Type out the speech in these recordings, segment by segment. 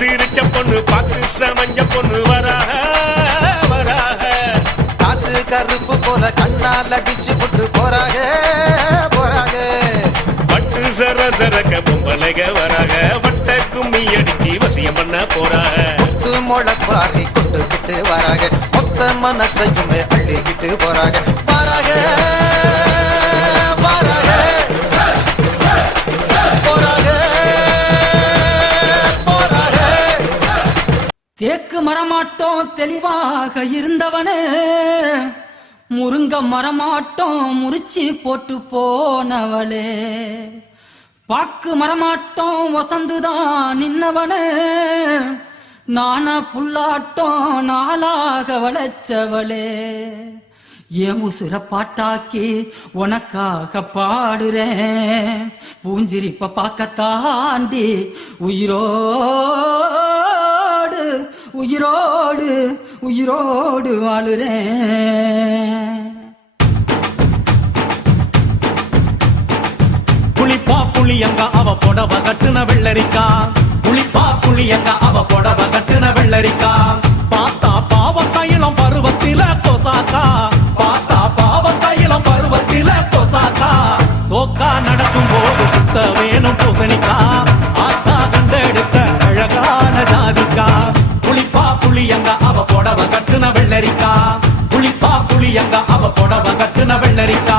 சிரிச்ச பொண்ணு பார்த்து சமஞ்ச பொண்ணு வராக வராக. காத்து கருப்பு போல கண்ணால் அடிச்சு புட்டு போறாக போறாக. பட்டு சர சரக்க பொம்பளைக வராக. வட்ட கும்மி அடிச்சு வசியம் பண்ண போறாக. முத்து முளைப்பாரி கொண்டுகிட்டு வராக. மொத்த மனசையுமே அள்ளிக்கிட்டு போறாக வராக வராக போறாக போறாக. தேக்கு மரமாட்டோம் தெளிவாக இருந்தவனே, முருங்க மரமாட்டோம் முறிச்சி போட்டு போனவளே. பாக்கு மரமாட்டோம் வசந்துதான் நின்னவனே, நான புல்லாட்டம் நாளாக வளைச்சவளே. ஏன் உசுர பாட்டாக்கி உனக்காக பாடுறேன், பூஞ்சிரிப்ப பார்க்க தாண்டி உயிரோடு உயிரோடு உயிரோடு வாழுறேன். புளிப்பா புளியங்க அவ புடவ கட்டுன வெள்ளரிக்கா. புளிப்பா புளியங்க அவ புடவ கட்டுன வெள்ளரிக்கா. பார்த்தா பாவக்காயிலம் பருவத்தில கொசாக்கா. பார்த்தா பாவக்காயிலம் பருவத்தில கொசாக்கா. சோக்கா நடக்கும் போது சுத்த வேணும் பூசணிக்கா. ஆத்தா கண்டெடுத்த அழகான ஜாதிக்கா. புளிப்பா புளியங்க அவ புடவ கட்டுன வெள்ளரிக்கா. புளிப்பா புளியங்க அவ புடவ கட்டுன வெள்ளரிக்கா.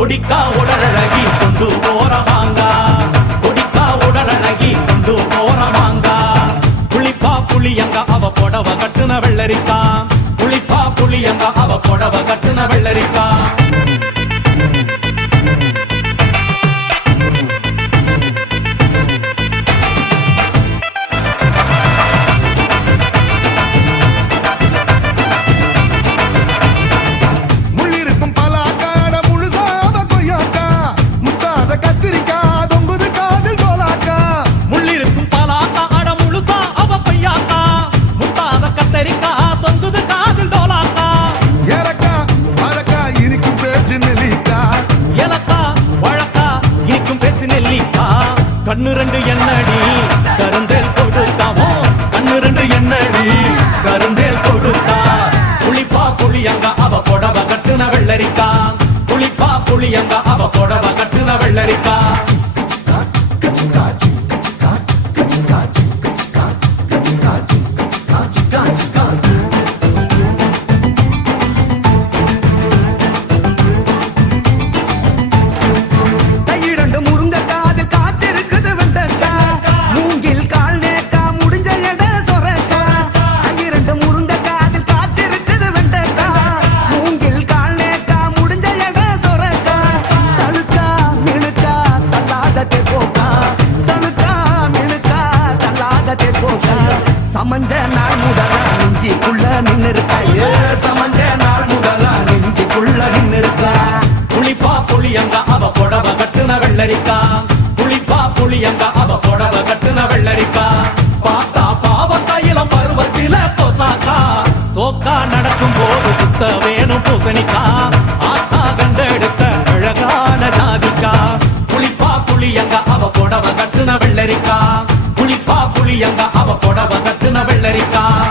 ஒடிக்கா உடலழகி கொண்டு போறவாங்க. ஒடிக்கா உடலழகி கொண்டு போறவாங்க. புளிப்பா புளியங்க அவ புடவ கட்டுன வெள்ளரிக்கா. புளிப்பா புளியங்க அவ புடவ கட்டுன வெள்ளரிக்கா. கண்ணு ரெண்டு என்னடி கருந்தேல் கொடுத்தாவோ. கண்ணு ரெண்டு என்னடி கருந்தேல் கொடுத்தா. புளிப்பா புளியங்க அவ புடவ கட்டுன வெள்ளரிக்கா. புளிப்பா புளியங்க அவ புடவ கட்டுன வெள்ளரிக்கா. சமஞ்ச நாள் முதலா நெஞ்சிக்குள்ள நின்னு இருக்கா. சமஞ்ச நாள் முதலா நெஞ்சிக்குள்ள நின்னு இருக்கா. புளிப்பா புளியங்க அவ புடவ கட்டுன வெள்ளரிக்கா. புளிப்பா புளியங்க அவ புடவ கட்டுன வெள்ளரிக்கா. பார்த்தா பாவக்காயிலம் பருவத்தில கொசாக்கா. சோக்கா நடக்கும் போது சுத்த வேணும் பூசணிக்கா. ஆத்தா கண்டெடுத்த அழகான ஜாதிக்கா. புளிப்பா புளியங்க அவ புடவ கட்டுன வெள்ளரிக்கா. புளிப்பா புளியங்க அவ புடவ